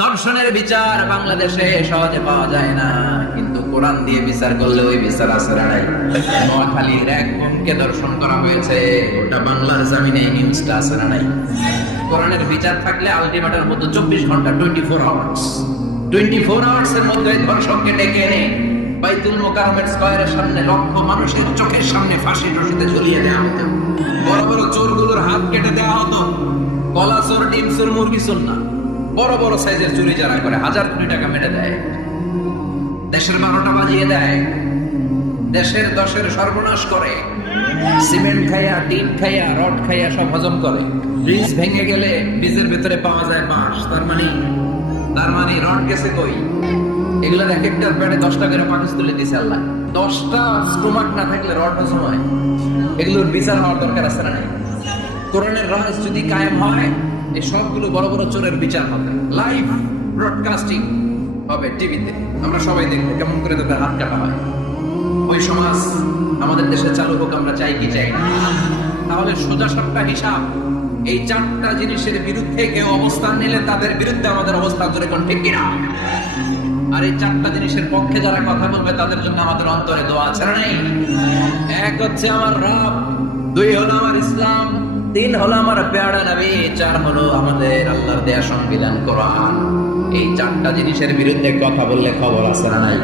দর্শনের বিচার বাংলাদেশে সহজে পাওয়া যায় না। কিন্তু কোরআন দিয়ে বিচার করলে ওই বিচার আসরা নাই। নোয়াখালীর এক বোনকে দর্শন করা হয়েছে। ওটা বাংলার জামিনে নিউজটা আসরা নাই। কোরআনের বিচার থাকলে আলটিমেটের মতো চব্বিশ ঘণ্টা twenty four hours twenty four hours এর মধ্যে ধর্ষককে ডেকে এনে বাইতুল মোকারমের স্কয়ারের সামনে লক্ষ মানুষের চোখের সামনে ফাঁসি রশিতে ঝুলিয়ে দেওয়া হতো। বড় বড় চোরগুলোর হাত কেটে দেওয়া হতো। কলা চোর, ডিম চোর, মুরগি চোর না। বড় বড় সাইজের চুরি যারা করে, হাজার কোটি টাকা মেরে দেয়। দেশের বারোটা বাজিয়ে দেয়। দেশের দশের সর্বনাশ করে। সিমেন্ট খাইয়া টিন খাইয়া রড খাইয়া সব হজম করে। ব্রিজ ভেঙে গেলে ব্রিজের ভেতরে পাওয়া যায় বাঁশ। তার মানে তার মানে রড গেছে কই? এগুলো এক একটার পেটে দশটা করে মানুষ তুলে দিছে আল্লাহ। দশটা স্টোমাক না থাকলে রড হজম হয়। এগুলোর বিচার হওয়ার দরকার আছে না নাই? কোরআনের রাজ যদি কায়েম হয় এই সবগুলো বড় বড় চোরের বিচার হবে। লাইভ ব্রডকাস্টিং হবে টিভিতে আমরা সবাই দেখব কেমন করে তাদের হাত কাটা হয়। ওই সমাজ আমাদের দেশে চালু হোক, আমরা চাই কি চাই না। তাহলে সোজা সাপটা হিসাব, এই চারটা জিনিসের বিরুদ্ধে কেউ অবস্থান নিলে তাদের বিরুদ্ধে আমাদের অবস্থান ধরে কোন ঠিক কিনা? আর এই চারটা জিনিসের পক্ষে যারা কথা বলবে, তাদের জন্য আমাদের অন্তরে দোয়া না নেই? এক হচ্ছে আমার রব, দুই হলো আমার ইসলাম তিন হলো আমার পেয়ারা নবী, চার হলো আমাদের আল্লাহর দেয়া সংবিধান, কোরআন। এই চারটা জিনিসের বিরুদ্ধে কথা বললে খবর আছে না নাই?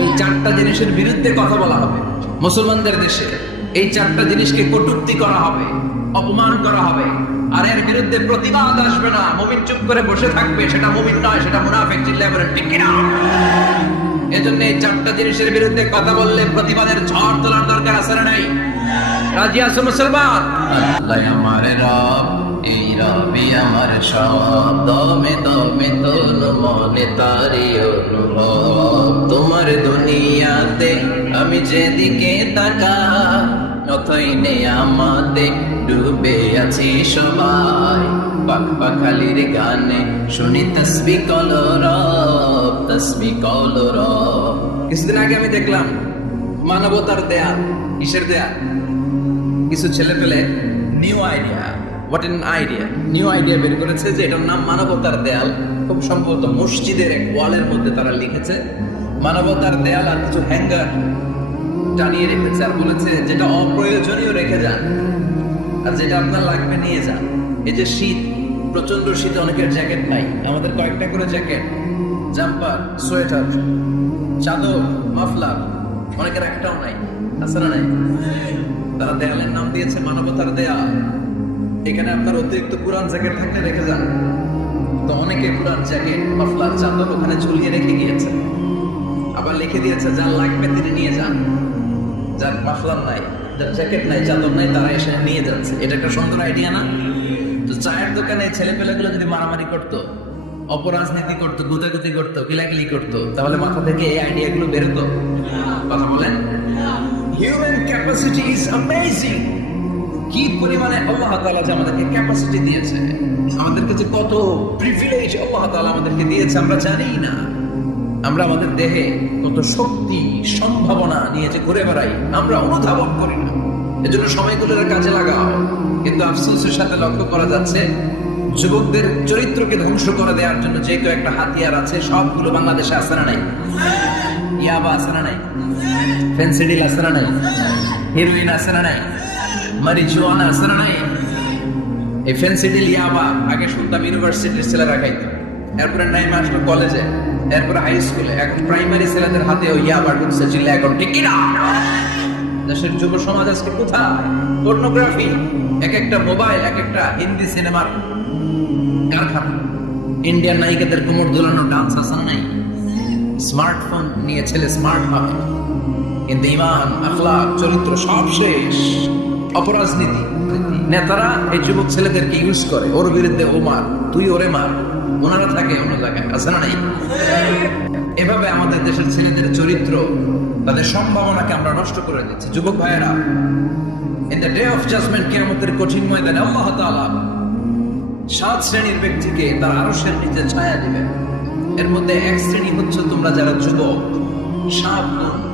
ওই চারটা জিনিসের বিরুদ্ধে কথা বলা হবে। মুসলমানদের দেশে এই চারটা জিনিসকে কটূক্তি করা হবে, অপমান করা হবে। আর এর বিরুদ্ধে প্রতিবাদ আসবে না। মুমিন চুপ করে বসে থাকবে, সেটা মুমিন নয়, সেটা মুনাফিক চিল্লায় বলে, ঠিক কিনা? এজন্য এই চারটা জিনিসের বিরুদ্ধে কথা বললে প্রতিবাদের ঝড় তোলার দরকার আছে না নাই? রব, এই রবি আমার দমে মনে তোমার দুনিয়াতে আমি যেদিকে তাকা নেই আমাদের ডুবে আছি সবাই। পাখ পাখালির গানে শুনি তসবি কলর তসবি কলর কিছুদিন আগে আমি দেখলাম মানবতার দেয়া, কিসের দেয়া? কিছু ছেলে পেলে new idea what an idea new idea বের করেছে যে এটার নাম মানবতার দেয়াল। খুব সম্ভবত মসজিদের এক ওয়ালের মধ্যে তারা লিখেছে, মানবতার দেয়াল আর কিছু হ্যাঙ্গার টানিয়ে রেখেছে আর বলেছে যেটা অপ্রয়োজনীয় রেখে যান আর যেটা আপনার লাগবে নিয়ে যান। এই যে শীত প্রচণ্ড শীতে অনেকের জ্যাকেট নাই। আমাদের কয়েকটা করে জ্যাকেট জাম্পার সোয়েটার চাদর মাফলার অনেকের একটাও নাই। না নাই? তারা দেয়ালের নাম দিয়েছে মানবতার দেয়া এখানে আপনার অতিরিক্ত পুরান জ্যাকেট থাকলে রেখে যান। তো অনেকে পুরান জ্যাকেট মাফলার চাদর ওখানে ঝুলিয়ে রেখে গিয়েছে। আবার লিখে দিয়েছে যার লাগবে তিনি নিয়ে যান। যার মাফলার নাই, যার জ্যাকেট নাই, চাদর নাই, তারা এসে নিয়ে যাচ্ছে। এটা একটা সুন্দর আইডিয়া না? তো চায়ের দোকানে ছেলে পেলেগুলো যদি মারামারি করতো, অপরাজনীতি করতো, গুতাগুতি করতো, কিলাকিলি করতো, তাহলে মাথা থেকে এই আইডিয়া গুলো বেরোতো কথা বলেন? হিউম্যান ক্যাপাসিটি ইজ অ্যামেজিং কি পরিমাণে আল্লাহ তাআলা যে আমাদেরকে ক্যাপাসিটি দিয়েছে আমাদেরকে যে কত প্রিভিলেজ আল্লাহ তাআলা আমাদেরকে দিয়েছে, আমরা জানি না। আমরা আমাদের দেহে কত শক্তি, সম্ভাবনা নিয়ে যে ঘুরে বেড়াই, আমরা অনুধাবন করি না। এজন্য সময়গুলোর কাজে লাগাও। কিন্তু আফসোসের সাথে লক্ষ্য করা যাচ্ছে, যুবকদের চরিত্রকে ধ্বংস করে দেওয়ার জন্য যে কেউ একটা হাতিয়ার আছে, সবগুলো বাংলাদেশে না নাই? ইয়াবা আছে না নাই? ফেন্সিডিল আছে না নাই হিরোইন আছে না নাই মারিজুয়ানা আছে না নাই এই ফেন্সিডিল ইয়াবা আগে শুনতাম কলেজে এরপরে হাই স্কুলে এখন প্রাইমারি ছেলেদের হাতে ওই ইয়াবা ঢুকছে চিল্লা এখন, ঠিক কিনা দেশের যুব সমাজ আজকে কোথায়? পর্নোগ্রাফি এক একটা মোবাইল এক একটা হিন্দি সিনেমার কারখানা। ইন্ডিয়ান নায়িকাদের কোমর দোলানো ডান্স আসান নাই। স্মার্টফোন নিয়ে ছেলে স্মার্ট হবে। কিন্তু ইমান আখলাক চরিত্র সব শেষ। অপরাজনীতি। নেতারা এই যুবক ছেলেদেরকে ইউজ করে, ওর বিরুদ্ধে ও মার, তুই ওরে মার। ওনারা থাকে অন্য জায়গায়, আছে না নাই? এভাবে আমাদের দেশের ছেলেদের চরিত্র, তাদের সম্ভাবনাকে আমরা নষ্ট করে দিচ্ছি। যুবক ভাইয়েরা in the day of judgement কেয়ামতের কঠিন ময়দানে আল্লাহ তাআলা সাত শ্রেণির ব্যক্তিকে তার আরশের নিচে ছায়া দিবেন। এর মধ্যে এক শ্রেণি হচ্ছে তোমরা যারা যুবক ফি ইবাদাতিল্লাহ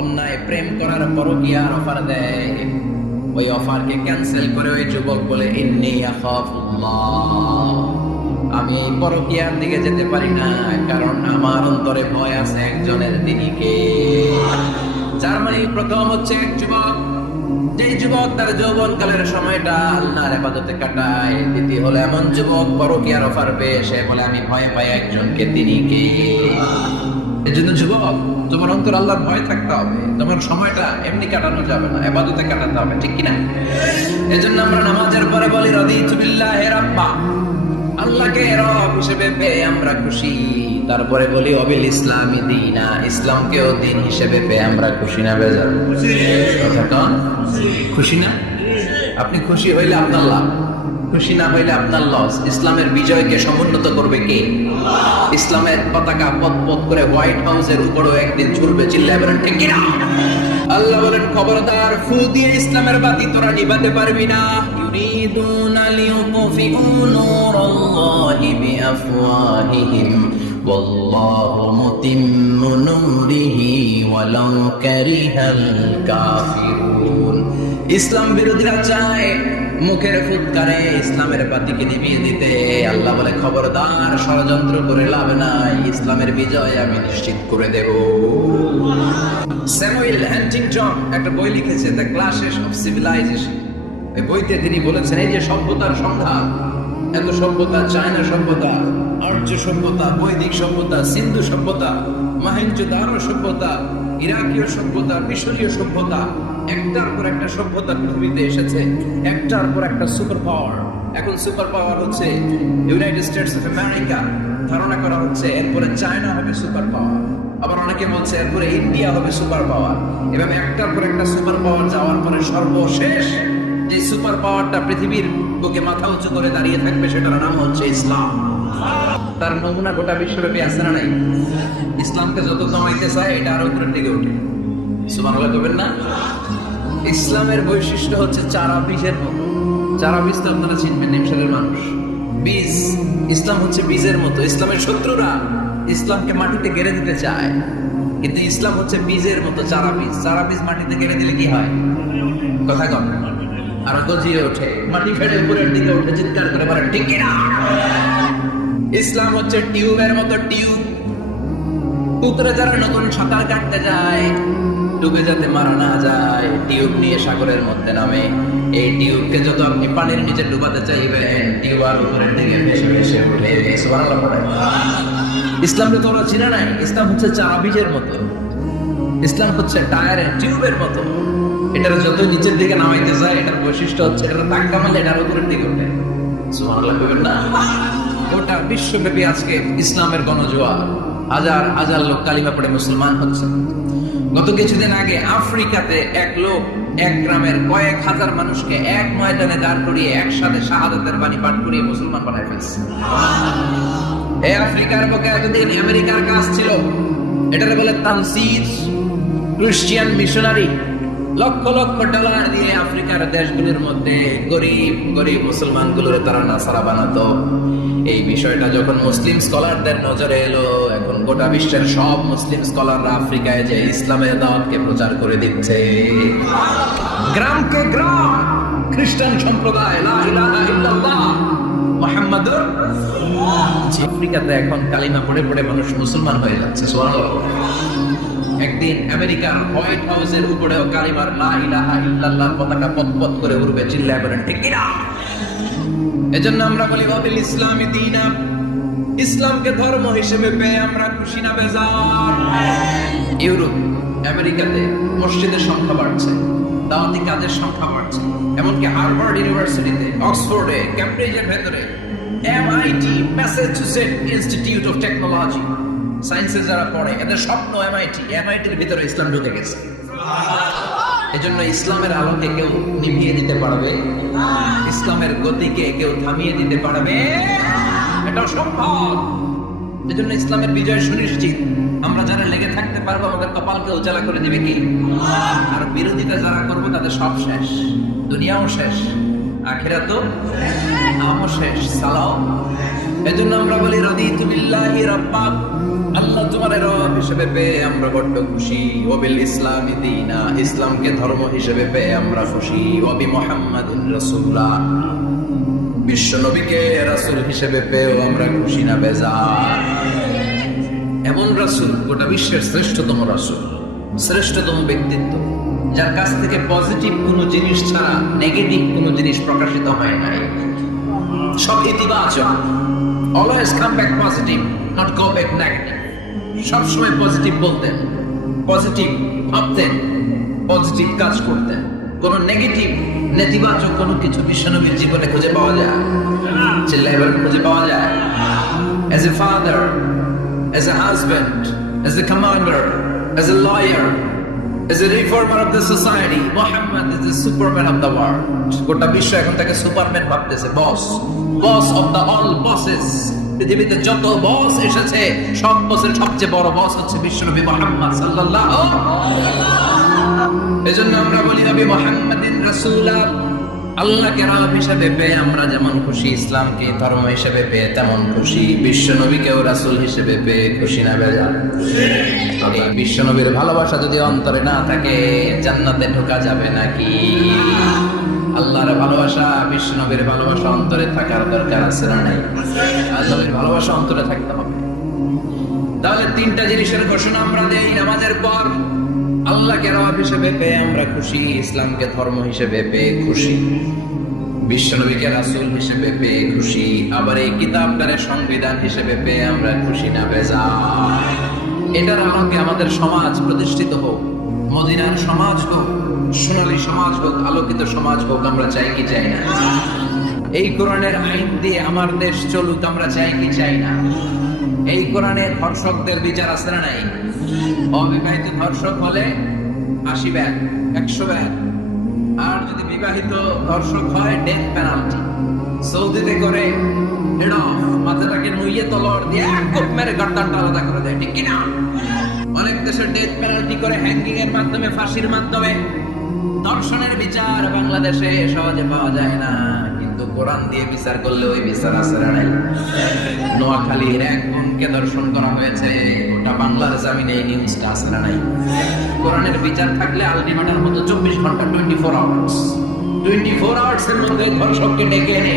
অন্যায় প্রেম করার পরকিয়ার অফার দেয়? ওই অফারকে ক্যান্সেল করে ওই যুবক বলে, ইন্নি আমি পরকিয়ার দিকে যেতে পারি না, কারণ আমার অন্তরে ভয় আছে একজনের তিনি কে যার মানে প্রথম হচ্ছে এক যুবক। যে যুবক তার যৌবন কালের সময়টা আল্লাহর ইবাদতে কাটায়। দ্বিতীয় হলো এমন যুবক পরকিয়ার অফার পেয়ে সে বলে, আমি ভয় পাই একজনকে তিনি কে এই জন্য যুবক, তোমার অন্তর আল্লাহর ভয় থাকতে হবে। তোমার সময়টা এমনি কাটানো যাবে না, এবাদতে কাটাতে হবে, ঠিক কিনা? এজন্য আমরা নামাজের পরে বলি, রদিতু বিল্লাহি রাব্বা। আল্লাহকে রব হিসেবে পেয়ে আমরা খুশি। তারপরে বলি, অবিল ইসলামী দিনা। ইসলামকেও দিন হিসেবে পেয়ে আমরা খুশি না, বেজার। খুশি না? আপনি খুশি হইলে আপনার লাভ। খুশি না হইলে আপনার লস ইসলামের বিজয়কে সমুন্নত করবে কে? ইসলামের পতাকা পথ পথ করে হোয়াইট হাউসের উপরেও একদিন ঝুলবে, চিল্লায় বলেন আল্লাহ বলেন, খবরদার, ফু দিয়ে ইসলামের বাতি তোরা নিভাতে পারবি না। ইউরিদুনা লিউতফিউ নূরাল্লাহি বিআফওয়াহিহিম, ওয়াল্লাহু মুতিম্মু নূরিহি ওয়ালাউ কারিহাল কাফিরুন। ইসলাম বিরোধীরা চায় মুখের ফুৎকারে ইসলামের বাতিকে নিভিয়ে দিতে আল্লাহ বলে খবরদার, ষড়যন্ত্র করে লাভ নাই, ইসলামের বিজয় আমি নিশ্চিত করে দেব। স্যামুয়েল হ্যান্টিংটন একটা বই লিখেছে, দ্য ক্লাসেস অফ সিভিলাইজেশন। এই বইতে তিনি বলেছেন, এই যে সভ্যতার সংখ্যা এত সভ্যতা, চায়না সভ্যতা, আর্য সভ্যতা, বৈদিক সভ্যতা, সিন্ধু সভ্যতা, মাহেঞ্জোদারো সভ্যতা, ইরাকীয় সভ্যতা, মিশরীয় সভ্যতা একটার পর একটা সভ্যতা পৃথিবীতে এসেছে, একটার পর একটা সুপার পাওয়ার এখন সুপার পাওয়ার হচ্ছে ইউনাইটেড স্টেটস অফ আমেরিকা ধারণা করা হচ্ছে এরপরে চায়না হবে সুপার পাওয়ার আবার অনেকে বলছে এরপরে ইন্ডিয়া হবে সুপার পাওয়ার এভাবে একটার পর একটা সুপার পাওয়ার যাওয়ার পরে সর্বশেষ যে সুপার পাওয়ারটা পৃথিবীর বুকে মাথা উঁচু করে দাঁড়িয়ে থাকবে, সেটার নাম হচ্ছে ইসলাম। তার নমুনা গোটা বিশ্বব্যাপী আছে না নাই? ইসলামকে যত কমাইতে চায়, এটা আরও উপরের দিকে ওঠে সুবহানাল্লাহ করবেন না? ইসলামের বৈশিষ্ট্য হচ্ছে চারা বীজের মতো। চারা বীজ তো আপনারা চিনবেন নিমসারের মানুষ। বীজ, ইসলাম হচ্ছে বীজের মতো। ইসলামের শত্রুরা ইসলামকে মাটিতে গেড়ে দিতে চায়। কিন্তু ইসলাম হচ্ছে বীজের মতো, চারা বীজ। চারা বীজ মাটিতে গেড়ে দিলে কি হয়? কথা কন। আর গজিয়ে ওঠে। মাটি ফেলে উপরের দিকে উঠে চিৎকার করে বলে, ঠিক না ইসলাম হচ্ছে টিউবের মতো টিউব। পুকুরে যারা নতুন সাঁতার কাটতে যায় ডুবে যাতে মারা না যায়, টিউব নিয়ে সাগরের মধ্যে নামে। এই টিউবকে যত আপনি পানির নিচে ডুবাতে চাইবেন, টিউব আর উপরের দিকে ভেসে ভেসে উঠে। পড়েন। ইসলামকে তোমরা চিনে নাই। ইসলাম হচ্ছে চা বীজের মতো। ইসলাম হচ্ছে টায়ারের টিউবের মতো। এটার যত নিচের দিকে নামাইতে যায় এটার বৈশিষ্ট্য হচ্ছে এটা ধাক্কা মারলে এটার উপরের দিকে না। গোটা বিশ্বব্যাপী আজকে ইসলামের গণজোয়ার। হাজার হাজার লোক কালিমা পড়ে মুসলমান হচ্ছে। গত কিছুদিন আগে আফ্রিকাতে এক লোক, এক গ্রামের কয়েক হাজার মানুষকে এক ময়দানে দাঁড় করিয়ে একসাথে শাহাদাতের বাণী পাঠ করিয়ে মুসলমান বানায় ফেলছে। এই আফ্রিকার পক্ষে এতদিন আমেরিকার কাজ ছিল। এটারে বলে Tansir, Christian missionary. Lakh lakh dollar দিয়ে আফ্রিকার দেশগুলোর মধ্যে গরিব গরিব মুসলমানগুলোরে তারা নাসারা বানাতো। এই বিষয়টা যখন মুসলিম স্কলারদের নজরে এলো, এখন গোটা বিশ্বের সব মুসলিম স্কলাররা আফ্রিকায় যে ইসলামের দাওয়াতকে প্রচার করে দিচ্ছে। গ্রামকে গ্রাম, খ্রিস্টান সম্প্রদায় মুহাম্মাদুর আফ্রিকাতে এখন কালিমা পড়ে পড়ে মানুষ মুসলমান হয়ে যাচ্ছে, সুবহানাল্লাহ। একদিন আমেরিকার হোয়াইট হাউসের উপরেও কালিমার লা ইলাহা ইল্লাল্লাহ পতাকা পতপত করে উড়বে, চিল্লায় বলেন, ঠিক কিনা? এজন্য আমরা বলি ওয়াবিল ইসলামী দীনা, ইসলামকে ধর্ম হিসেবে পেয়ে আমরা খুশি না, বেজার। ইউরোপ, আমেরিকাতে মসজিদের সংখ্যা বাড়ছে, দাওয়াতি কাজের সংখ্যা বাড়ছে, এমনকি হার্ভার্ড ইউনিভার্সিটিতে, অক্সফোর্ডে ক্যামব্রিজের ভেতরে, MIT Massachusetts Institute of Technology যারা পড়ে, এদের স্বপ্ন এমআইটি এমআইটির ভিতরে ইসলাম ঢুকে গেছে। ইসলামের আলোকে কেউ নিভিয়ে দিতে পারবে। ইসলামের গতিকে কেউ থামিয়ে দিতে পারবে। সম্ভব। ইসলামের বিজয় সুনিশ্চিত। আমরা যারা লেগে থাকতে পারব, আমাদের কপালকে উজালা করে দিবে কি? আর বিরোধিতা যারা করব, তাদের সব শেষ। দুনিয়াও শেষ। আখেরা তো আমও শেষ। সালাও। এজন্য আমরা বলি, রদিতু বিল্লাহি রাব্বা আল্লাহ তোমার রব হিসেবে পেয়ে আমরা বড্ড খুশি। ওবিল ইসলামী দিনা, ইসলামকে ধর্ম হিসেবে পেয়ে আমরা খুশি। ওবি মুহাম্মাদুর রাসূলুল্লাহ। বিশ্ব নবীকে রাসূল হিসেবে পেয়েও আমরা খুশি না বেজার। এমন রাসূল গোটা বিশ্বের শ্রেষ্ঠতম রাসূল, শ্রেষ্ঠতম ব্যক্তিত্ব, যার কাছ থেকে পজিটিভ কোনো জিনিস ছাড়া নেগেটিভ কোনো জিনিস প্রকাশিত হয় নাই। সব ইতিবাচক always come back positive not go back negative সবসময় পজিটিভ বলতেন। পজিটিভ ভাবতেন পজিটিভ কাজ করতেন। কোন নেগেটিভ নেতিবাচক কোনো কিছু বিশ্বনবীর জীবনে খুঁজে পাওয়া যায়? চিল্লাই খুঁজে পাওয়া যায়। As a father, as a husband, as a commander, as a lawyer, as a reformer of the society, Muhammad is the superman of the world. গোটা বিশ্ব এখন তাকে সুপারম্যান ভাবতেছে boss boss of the all bosses পৃথিবীতে যত বস এসেছে সব বসের সবচেয়ে বড় বস হচ্ছে বিশ্বনবী মোহাম্মদ সাল্লাল্লাহু এজন্য আমরা বলি নবী মোহাম্মদিন রাসূলা আল্লাহকে রব হিসেবে পেয়ে আমরা যেমন খুশি ইসলামকে ধর্ম হিসেবে পেয়ে তেমন খুশি বিশ্ব নবীকেও রাসূল হিসেবে পেয়ে খুশি না বেজা এই বিশ্ব নবীর ভালোবাসা যদি অন্তরে না থাকে জান্নাতে ঢোকা যাবে নাকি? আল্লাহর ভালোবাসা ভালোবাসা অন্তরে থাকার দরকার আছে না নাই? ভালোবাসা অন্তরে থাকতে হবে। তাহলে তিনটা জিনিসের ঘোষণা আমরা দেই নামাজের পর। আল্লাহকে রব হিসেবে পেয়ে আমরা খুশি, ইসলামকে ধর্ম হিসেবে পেয়ে খুশি। রাসূল হিসেবে পেয়ে খুশি, আবার এই কিতাবটারে সংবিধান হিসেবে পেয়ে আমরা খুশি না বেজা এটার আলোকে আমাদের সমাজ প্রতিষ্ঠিত হোক, মদিনার সমাজ হোক সোনালী সমাজ হোক, আলোকিত সমাজ হোক, আমরা চাই কি চাই না। এই কোরআনের আইন দিয়ে আমার দেশ চলুক, আমরা চাই কি চাই না। এই কোরআনের ধর্ষকদের বিচার আছে না নাই? অবিবাহিত ধর্ষক হলে আশি ব্যাগ, একশো ব্যাগ। আর যদি বিবাহিত ধর্ষক হয় ডেথ পেনাল্টি সৌদিতে করে মাথাটাকে নুইয়ে তলোয়ার দিয়ে এক কোপ মেরে গর্দানটা আলাদা করে দেয়, ঠিক কিনা? অনেক দেশে ডেথ পেনাল্টি করে হ্যাঙ্গিং এর মাধ্যমে, ফাঁসির মাধ্যমে। দর্শনের বিচার বাংলাদেশে সহজে পাওয়া যায় না। কিন্তু কোরআন দিয়ে বিচার করলে ওই বিচার আছে নাই? নোয়াখালীর এক বোনকে দর্শন করা হয়েছে ওটা বাংলার জামিনে এই নিউজটা আছে না নাই? কোরআনের বিচার থাকলে আলটিমেটার মতো চব্বিশ ঘণ্টা twenty four hours twenty four hours এর মধ্যে ধর্ষককে ডেকে এনে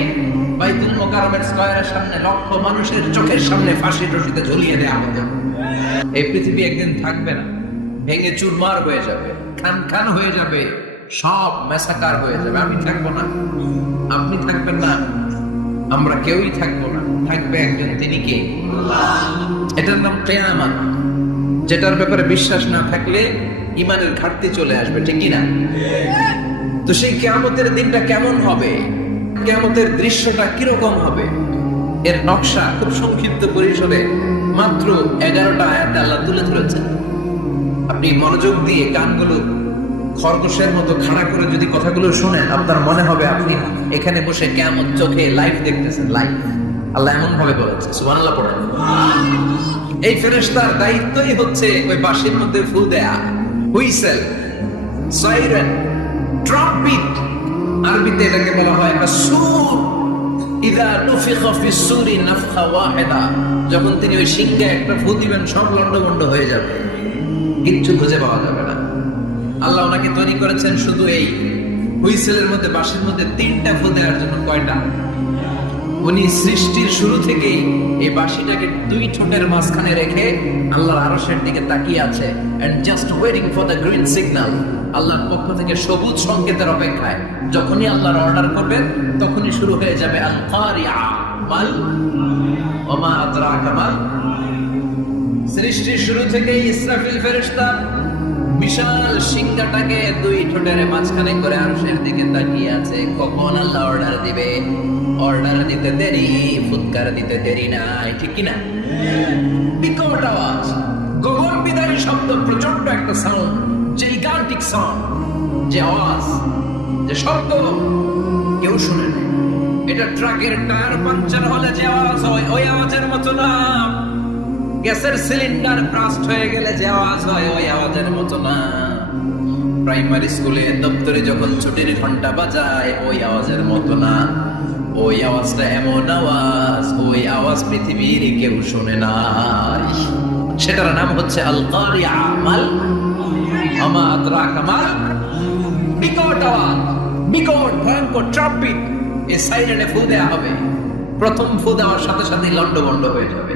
বাইতুল মোকারমের স্কয়ারের সামনে লক্ষ মানুষের চোখের সামনে ফাঁসির রশিতে ঝুলিয়ে দেওয়া হতো। এই পৃথিবী একদিন থাকবে না। ভেঙে চুরমার হয়ে যাবে খান খান হয়ে যাবে। সব মেসাকার হয়ে যাবে, আমি থাকব না। আপনি থাকবেন না, আমরা কেউই থাকব না। থাকবে একজন, তিনি কে? এটার নাম কেয়ামত। যেটার ব্যাপারে বিশ্বাস না থাকলে ইমানের ঘাটতি চলে আসবে, ঠিক কিনা? তো সেই কেয়ামতের দিনটা কেমন হবে? কেয়ামতের দৃশ্যটা কীরকম হবে? এর নকশা খুব সংক্ষিপ্ত পরিসরে মাত্র এগারোটা আয়াতে আল্লাহ তুলে ধরেছেন। আপনি মনোযোগ দিয়ে কানগুলো খরগোশের মতো খাড়া করে যদি কথাগুলো শুনেন, আপনার মনে হবে আপনি এখানে বসে কেমন চোখে লাইভ দেখতেছেন লাইভ আল্লাহ এমন ভাবে বলেছে, সুবহানাল্লাহ পড়েন। এই ফেরেশতার দায়িত্বই হচ্ছে ওই বাঁশির মধ্যে ফুল দেয়া। Whistle, siren, trumpet. আরবিতে এটাকে বলা হয় একটা সুর। ইদা নুফিখা ফিস সুরি নাফখা ওয়াহিদা। যখন তিনি ওই সিংহে একটা ফু দিবেন, সব লন্ডভন্ড হয়ে যাবে। কিচ্ছু খুঁজে পাওয়া যাবে না। আল্লাহ ওনাকে তৈরি করেছেন শুধু এই হুইসেলের মধ্যে, বাঁশির মধ্যে তিনটা ফু দেওয়ার জন্য কয়টা? উনি সৃষ্টির শুরু থেকেই এই বাঁশিটাকে দুই ঠোঁটের মাঝখানে রেখে আল্লাহর আরশের দিকে তাকিয়ে আছে and just waiting for the green signal আল্লাহর পক্ষ থেকে সবুজ সংকেতের অপেক্ষায়। যখনই আল্লাহর অর্ডার করবেন তখনই শুরু হয়ে যাবে আল কারিআ মাল, ওমা আদরাকা মাল সৃষ্টির শুরু থেকেই ইসরাফিল ফেরেশতা বিশাল সিংহাটাকে দুই ঠোঁটের মাঝখানে করে আরশের দিকে তাকিয়ে আছে। কখন আল্লাহ অর্ডার দিবে? অর্ডার দিতে দেরি, ফুৎকার দিতে দেরি নাই, ঠিক কি না বিকট আওয়াজ, গগন বিদারী শব্দ প্রচণ্ড একটা সাউন্ড জিগান্টিক সাউন্ড যে আওয়াজ, যে শব্দ কেউ শুনে এটা ট্রাকের টায়ার পাঞ্চার হলে যে আওয়াজ হয়, ওই আওয়াজের মতো না। গ্যাসের সিলিন্ডার ব্রাস্ট হয়ে গেলে যে আওয়াজ হয়, ওই আওয়াজের মতো না। প্রাইমারি স্কুলে দপ্তরে যখন ছুটির ঘণ্টা বাজায়, ওই আওয়াজের মতো না। ওই আওয়াজটা এমন আওয়াজ, ওই আওয়াজ পৃথিবীর কেউ শুনে নাই। সেটার নাম হচ্ছে আল কারিয়া মাল আমা আদরাকা মাল বিকট আওয়াজ, বিকট, ভয়ঙ্কর এই সাইরেনে ফু দেওয়া হবে। প্রথম ফু দেওয়ার সাথে সাথে লন্ডভন্ড হয়ে যাবে।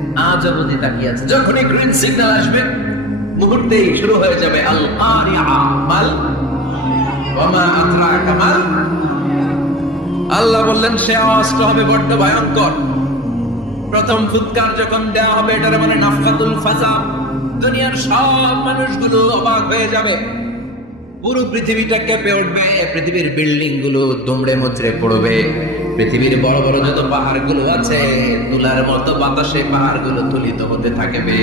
আজ অবধি তাকিয়ে আছে। যখনই গ্রিন সিগন্যাল আসবে, মুহূর্তেই শুরু হয়ে যাবে আল ওমা আল্লাহ বললেন, সে আওয়াজটা হবে বড্ড ভয়ঙ্কর। প্রথম ফুৎকার যখন দেওয়া হবে, এটার মানে নাফকাতুল ফাজা। দুনিয়ার সব মানুষগুলো অবাক হয়ে যাবে। পুরো পৃথিবীটা কেঁপে উঠবে পৃথিবীর বিল্ডিংগুলো দুমড়ে মুচড়ে পড়বে। পৃথিবীর বড় বড় যত পাহাড়গুলো আছে তুলার মতো বাতাসে পাহাড়গুলো তুলিত হতে থাকবে।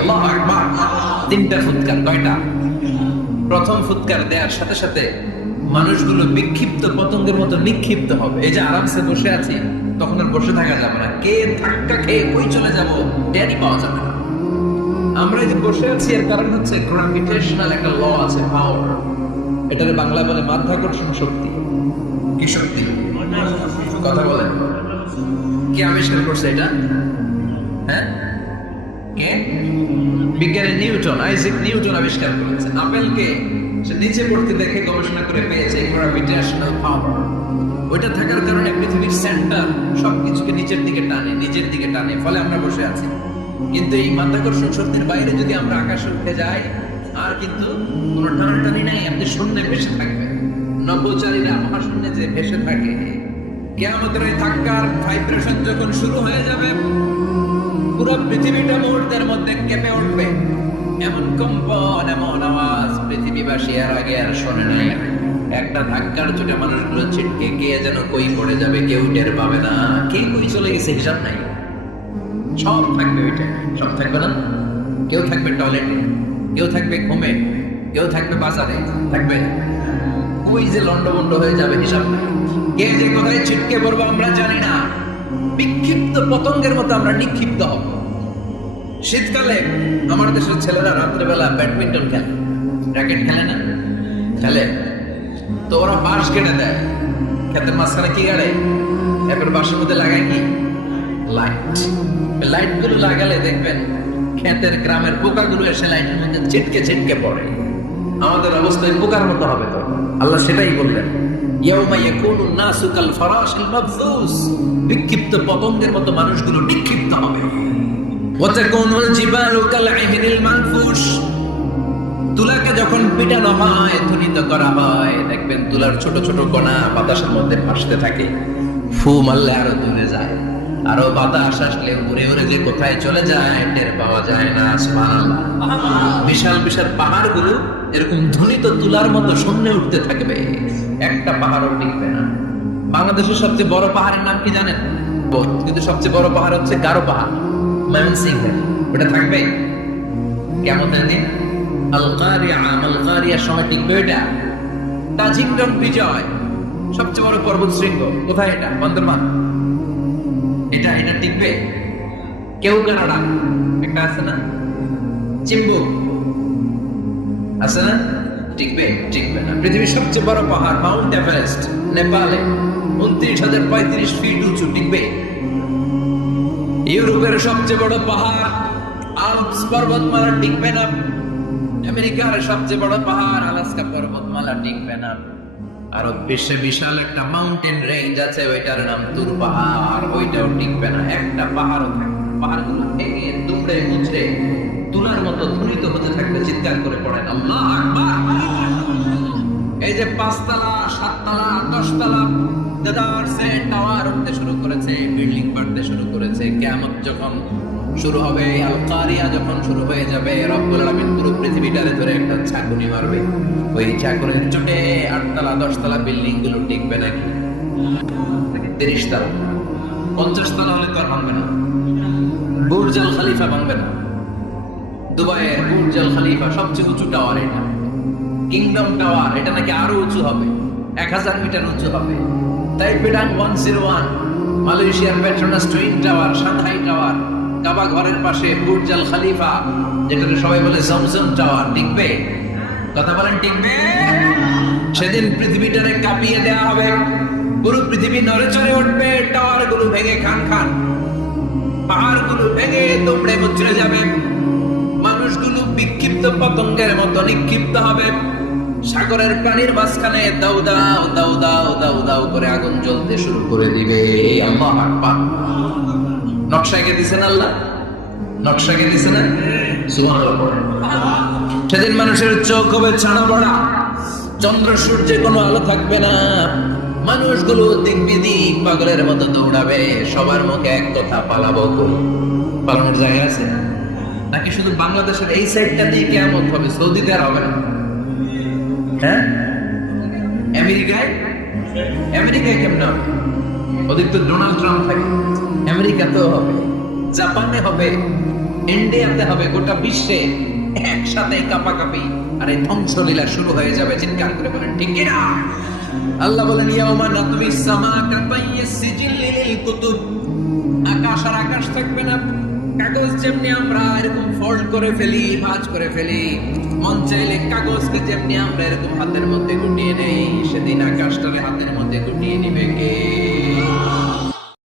আল্লাহ আকবার। তিনটা ফুৎকার, কয়টা? প্রথম ফুৎকার দেওয়ার সাথে সাথে মানুষগুলো বিক্ষিপ্ত পতঙ্গের মতো নিক্ষিপ্ত হবে। এই যে আরামসে বসে আছি, তখন আর বসে থাকা যাবে না। কে ধাক্কা খেয়ে কই চলে যাব টেরই পাওয়া যাবে না। আমরা যে বসে আছি, এর কারণ হচ্ছে গ্রাভিটেশনাল একটা ল আছে পাওয়ার এটার বাংলা বলে মাধ্যাকর্ষণ শক্তি। কি শক্তি? কথা বলেন। কে আবিষ্কার করছে এটা? হ্যাঁ? কে? বিজ্ঞানী নিউটন, আইজাক নিউটন আবিষ্কার করেছে। আপেলকে সে নিচে পড়তে দেখে গবেষণা করে পেয়েছে গ্রাভিটেশনাল পাওয়ার। ওইটা থাকার কারণে পৃথিবীর সেন্টার সবকিছুকে নিচের দিকে টানে, নিচের দিকে টানে, ফলে আমরা বসে আছি। কিন্তু এই মাধ্যাকর্ষণ শক্তির বাইরে যদি আমরা আকাশে উঠে যাই, আর কিন্তু কোনো টানাটানি নাই, আপনি শূন্যে ভেসে থাকবেন। নভোচারীরা মহাশূন্যে যে ভেসে থাকে কেয়ামতের ওই ধাক্কার ভাইব্রেশন যখন শুরু হয়ে যাবে, পুরো পৃথিবীটা মুহূর্তের মধ্যে কেঁপে উঠবে। এমন কম্পন, এমন আওয়াজ পৃথিবীবাসী আর আগে আর শোনে নাই। একটা ধাক্কার চোটে মানুষগুলো ছিটকে কে যেন কই পড়ে যাবে, কেউ টের পাবে না। কে কই চলে গেছে, হিসাব নাই। সব থাকবে ওইটা সব থাকবে না? কেউ থাকবে টয়লেটে কেউ থাকবে ঘুমে। কেউ থাকবে বাজারে, থাকবে। ওই যে লন্ডভন্ড হয়ে যাবে হিসাব। কে যে কোথায় ছিটকে পড়ব আমরা জানি না। বিক্ষিপ্ত পতঙ্গের মতো আমরা নিক্ষিপ্ত হব। শীতকালে আমার দেশের ছেলেরা রাত্রেবেলা ব্যাডমিন্টন খেলে। র্যাকেট খেলে না? খেলে। তো ওরা বাঁশ কেটে দেয়। ক্ষেতের মাঝখানে কি গাড়ে এবার বাঁশের মধ্যে লাগায় কি? লাইট লাইটগুলো লাগালে দেখবেন, ক্ষেতের গ্রামের পোকাগুলো এসে লাইটের মধ্যে ছিটকে ছিটকে পড়ে। আমাদের অবস্থা এই পোকার মতো হবে তো। আল্লাহ সেটাই বললেন। বিক্ষিপ্ত পতঙ্গের মতো মানুষগুলো নিক্ষিপ্ত হবে। তুলাকে যখন পিটানো হয় ধ্বনিত করা হয়, দেখবেন তুলার ছোট ছোট কণা বাতাসের মধ্যে ভাসতে থাকে। ফু মারলে আরও দূরে যায়। আরও বাতাস আসলে উড়ে উড়ে যে কোথায় চলে যায়, টের পাওয়া যায় না, সুবহানাল্লাহ। বিশাল বিশাল পাহাড়গুলো এরকম ধ্বনিত তুলার মতো শূন্যে উঠতে থাকবে। একটা পাহাড়ও টিকবে না। বাংলাদেশের সবচেয়ে বড় পাহাড়ের নাম কি জানেন? কিন্তু সবচেয়ে বড় পাহাড় হচ্ছে গারো পাহাড়, ময়মনসিংহ। ওটা থাকবে কেমন দিন আলকারিয়া, আলকারিয়ার সময় টিকবে বিজয়। সবচেয়ে বড় পর্বত শৃঙ্গ কোথায় এটা? বন্দরবান। এটা এটা টিকবে? কেউ কানাডা একটা আছে না? চিম্বু। আছে না? টিকবে টিকবে না। পৃথিবীর সবচেয়ে বড় পাহাড়, মাউন্ট এভারেস্ট, নেপালে। উনত্রিশ হাজার পঁয়ত্রিশ ফিট উঁচু, টিকবে। ইউরোপের সবচেয়ে বড় পাহাড়, আলপস পর্বতমালা, টিকবে না। আমেরিকার সবচেয়ে বড় পাহাড়, আলাস্কা পর্বতমালা, টিকবে না। আরও বিশ্বে বিশাল একটা মাউন্টেন রেঞ্জ আছে, ওইটার নাম তুর পাহাড় ওইটাও টিকবে না একটা পাহাড়ও থাকবে। পাহাড়গুলো ভেঙে দুমড়ে মুচড়ে তুলার মতো ধুলিত হতে থাকবে, চিৎকার করে পড়েন আল্লাহ আকবার এই যে পাঁচতলা, সাততলা, দশতলা টাওয়ার উঠতে শুরু করেছে, বিল্ডিং বাড়তে শুরু করেছে। কেমন যখন শুরু হবে আল কারিয়া যখন শুরু হয়ে যাবে, রব্বুল আলামিন পুরো পৃথিবীটারে ধরে একটা মারবে। ওই চোটে আটতলা, দশতলা বিল্ডিংগুলো টিকবে তিরিশ তলা পঞ্চাশ তলা হলে তো আর ভাঙবে না। বুর্জ আল খালিফা ভাঙবে না। দুবাইয়ের বুর্জ আল খালিফা সবচেয়ে উঁচু টাওয়ার এটা। কিংডম টাওয়ার এটা নাকি আরও উঁচু হবে? এক হাজার মিটার উঁচু হবে। তাই পেডাং ওয়ান জিরো ওয়ান মালয়েশিয়ার Petronas twin tower Shanghai tower Kaaba ঘরের পাশে বুর্জ আল খালিফা যেটাকে সবাই বলে জমজম টাওয়ার টিকবে? কথা বলেন, টিকবে? সেদিন পৃথিবীটারে কাঁপিয়ে দেওয়া হবে। পুরো পৃথিবী নড়ে চড়ে উঠবে টাওয়ারগুলো ভেঙে খান খান। পাহাড়গুলো ভেঙে তোমড়ে মুচড়ে যাবে। মানুষগুলো বিক্ষিপ্ত পতঙ্গের মতো নিক্ষিপ্ত হবে। সাগরের প্রাণীর মাঝখানে দাউ দাও দাউ দাও দাউ দাও করে আগুন জ্বলতে শুরু করে দিবে। আল্লাহ আকবার নকশা দিছেন আল্লাহ? নকশা এঁকে দিছে না সেদিন মানুষের চোখ হবে ছানা পড়া। চন্দ্র সূর্যে কোনো আলো থাকবে না। মানুষগুলো দিক বিদিক পাগলের মতো দৌড়াবে। সবার মুখে এক কথা, পালাবো পালানোর জায়গা আছে? নাকি শুধু বাংলাদেশের এই সাইডটা দিয়ে কেমন হবে? সৌদিতে আর হবে না। হ্যাঁ? আমেরিকায়? আমেরিকায় কেমন হবে? ওদের তো ডোনাল্ড ট্রাম্প থাকে আমেরিকাতেও হবে। জাপানে হবে। ইন্ডিয়াতে হবে। গোটা বিশ্বে একসাথে কাপাকাপি। আর এই ধ্বংসলীলা শুরু হয়ে যাবে। চিৎকার করে বলেন, ঠিক কিনা আল্লাহ বলেন, ইয়াউমা নাতমি সামা কাতাইয়িস সিজিল্লি লিল কুতুব। আকাশ আর আকাশ থাকবে না। কাগজ যেমনি আমরা এরকম ফোল্ড করে ফেলি, ভাঁজ করে ফেলি। মন চাইলে কাগজকে যেমনি আমরা এরকম হাতের মধ্যে গুটিয়ে নেই, সেদিন আকাশটারে হাতের মধ্যে গুটিয়ে নিবে কে?